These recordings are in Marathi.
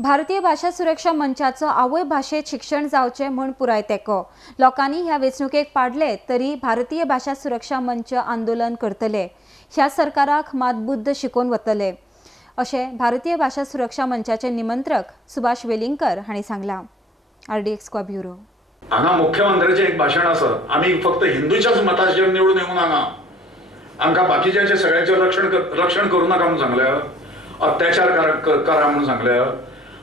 भारतीय भाषा सुरक्षा मंचाचो आवय भाषेत शिक्षण जावचे म्हण पुराय तेको लोकांनी ह्या वेंचणुकेक पाडले तरी भारतीय भाषा सुरक्षा मंच आंदोलन करतले ह्या सरकाराक मातबुद्ध शिकोवन वतले अशें भारतीय भाषा सुरक्षा मंचाचे निमंत्रक सुभाष वेलिंगकर हांणी सांगलां। RDX Goa bureau. हांगा मुख्यमंत्र्याचें एक भाशण आसा। आमी फक्त हिंदूच्याच मताचेर निवडून येवन हांगा आमकां बाकीच्यांचें सगळ्यांचें रक्षण करूं नाका म्हणून सांगल्या, अत्याचार करा म्हणून सांगल्या,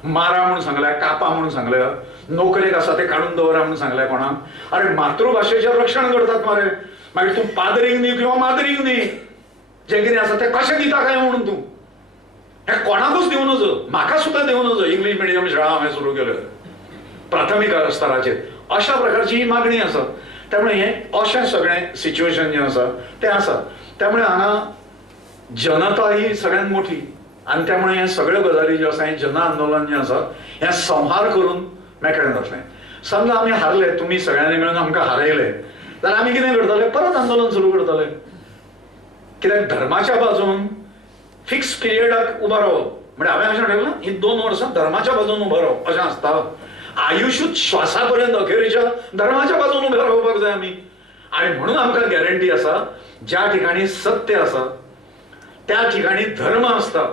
मारा म्हणून सांगल्या, कापा म्हणून सांगल्या, नोकरेक आसा ते काडून दवरा म्हणून सांगल्या कोणाक। अरे मातृभाशेचें रक्षण करतात मरे, मागीर तूं पादरीक न्ही किंवा मादरीक न्ही, जें कितें आसा तें कशें दिता काय म्हणून तूं हें कोणाकूच दिवं नजो, म्हाका सुद्दां दिवं नजो। इंग्लीश मिडियम शाळा हांवें सुरू केल्यो प्राथमीक स्तराचेर, अशा प्रकारची ही मागणी आसा। त्यामुळे हें अशें सगळें सिच्युएशन जें आसा तें आसा। त्यामुळे हांगा जनता ही सगळ्यांत मोठी आनी त्यामुळे हे सगळ्यो गजाली ज्यो आसा हें जन आंदोलन जें आसा हें संहार करून मेकळें जातलें। समजा आमी हारले, तुमी सगळ्यांनी मेळून आमकां हारयले, जाल्यार आमी कितें करतले? परत आंदोलन सुरू करतले। कित्याक धर्माच्या बाजून फिक्स पिरियडाक उबो रावप म्हणजे हांवें अशें ठरयलां ही 2 वर्सां धर्माच्या बाजून उबो रावप अशें आसता। आयुष्यूच श्वासापर्यंत अखेरीच्या धर्माच्या बाजून उबे रावपाक जाय आमी। आणि म्हणून आमकां गॅरंटी आसा ज्या ठिकाणी सत्य आसा त्या ठिकाणी धर्म आसता,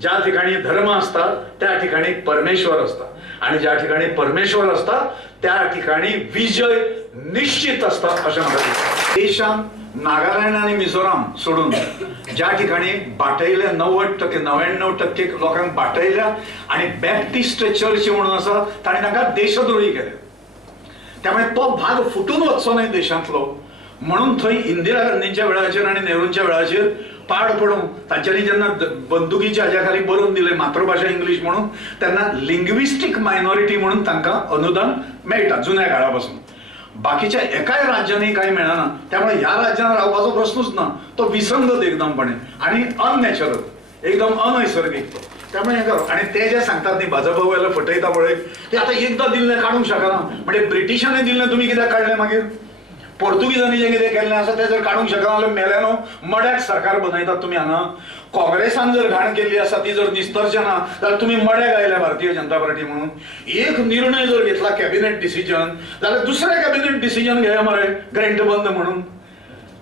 ज्या ठिकाणी धर्म असता त्या ठिकाणी परमेश्वर असता, आणि ज्या ठिकाणी परमेश्वर असता त्या ठिकाणी विजय निश्चित असता अशें म्हाका दिसता। देशांत नागालँड आणि मिझोराम सोडून ज्या ठिकाणी बाटयले 99% लोकांक बाटयल्या आणि बॅप्टिस्ट चर्च म्हणून आसा ताणें तांकां देशद्रोही केले। त्यामुळे तो भाग फुटून वचचो न्हय देशांतलो, म्हणून थंय इंदिरा गांधींच्या वेळाचेर आणि नेहरूंच्या वेळाचेर पाड पडून तांच्यांनी जेन्ना बंदुकीच्या हाज्या खाली बरोवन दिले मातृभाषा इंग्लीश म्हणून, तेन्ना लिंग्विस्टीक मायनॉरिटी म्हणून तांकां अनुदान मेळटा जुन्या काळा पासून। बाकीच्या एकाय राज्यांनी काही मेळना। त्यामुळे ह्या राज्यांत रावपाचो प्रश्नूच ना, तो विसंगत एकदमपणे आणि अननॅचरल, एकदम अनैसर्गिक। त्यामुळे हे करो। आणि ते जे सांगतात न्ही भाजप वयले फटयता पळय ते आतां एकदां दिल्लें काडूंक शकना, म्हणजे ब्रिटिशांनी दिल्लें तुमी कित्याक काडलें? मागीर पोर्तुगीजांनी जें कितें केल्लें आसा तें जर काडूंक शकना जाल्यार मेले न्हू, मड्याक सरकार बनयतात तुमी हांगा। काँग्रेसान जर घाण केल्ली आसा ती जर निस्तरचें ना जाल्यार तुमी मड्याक आयल्या भारतीय जनता पार्टी म्हणून। एक निर्णय जर घेतला कॅबिनेट डिसिजन जाल्यार दुसरें कॅबिनेट डिसिजन घेया मरे ग्रँट बंद म्हणून।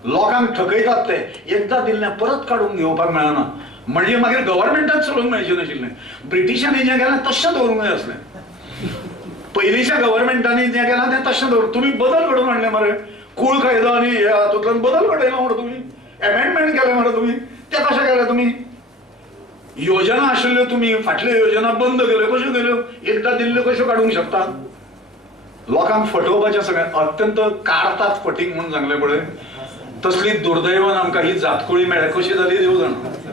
लोकांक ठकयतात ते, एकदां दिल्लें परत काडून घेवपाक मेळना, म्हणजे मागीर गव्हर्नमेंटाक चलोवंक मेळचें नाशिल्लें। ब्रिटिशांनी जें केलें तशें दवरूंक जाय आसलें, पयलींच्या गव्हर्नमेंटांनी जें केलां तें तशें दवर। तुमी बदल घडोवन हाडले मरे, कूळ कायदो आनी ह्या हातूंतल्यान बदल घडयलो मरे तुमी, एमेंडमेंट केले मरे तुमी। ते कशें केलें तुमी? योजना आशिल्ल्यो तुमी फाटल्यो योजना बंद केल्यो, कश्यो केल्यो? एकदां दिल्ल्यो कश्यो काडूंक शकतात? लोकांक फटोवपाचें सगळें अत्यंत काडतात फटींग म्हणून सांगलें पळय, तसली दुर्दैवान आमकां ही जातकुळी मेळ्ळ्या कशी जाली देव जाणा।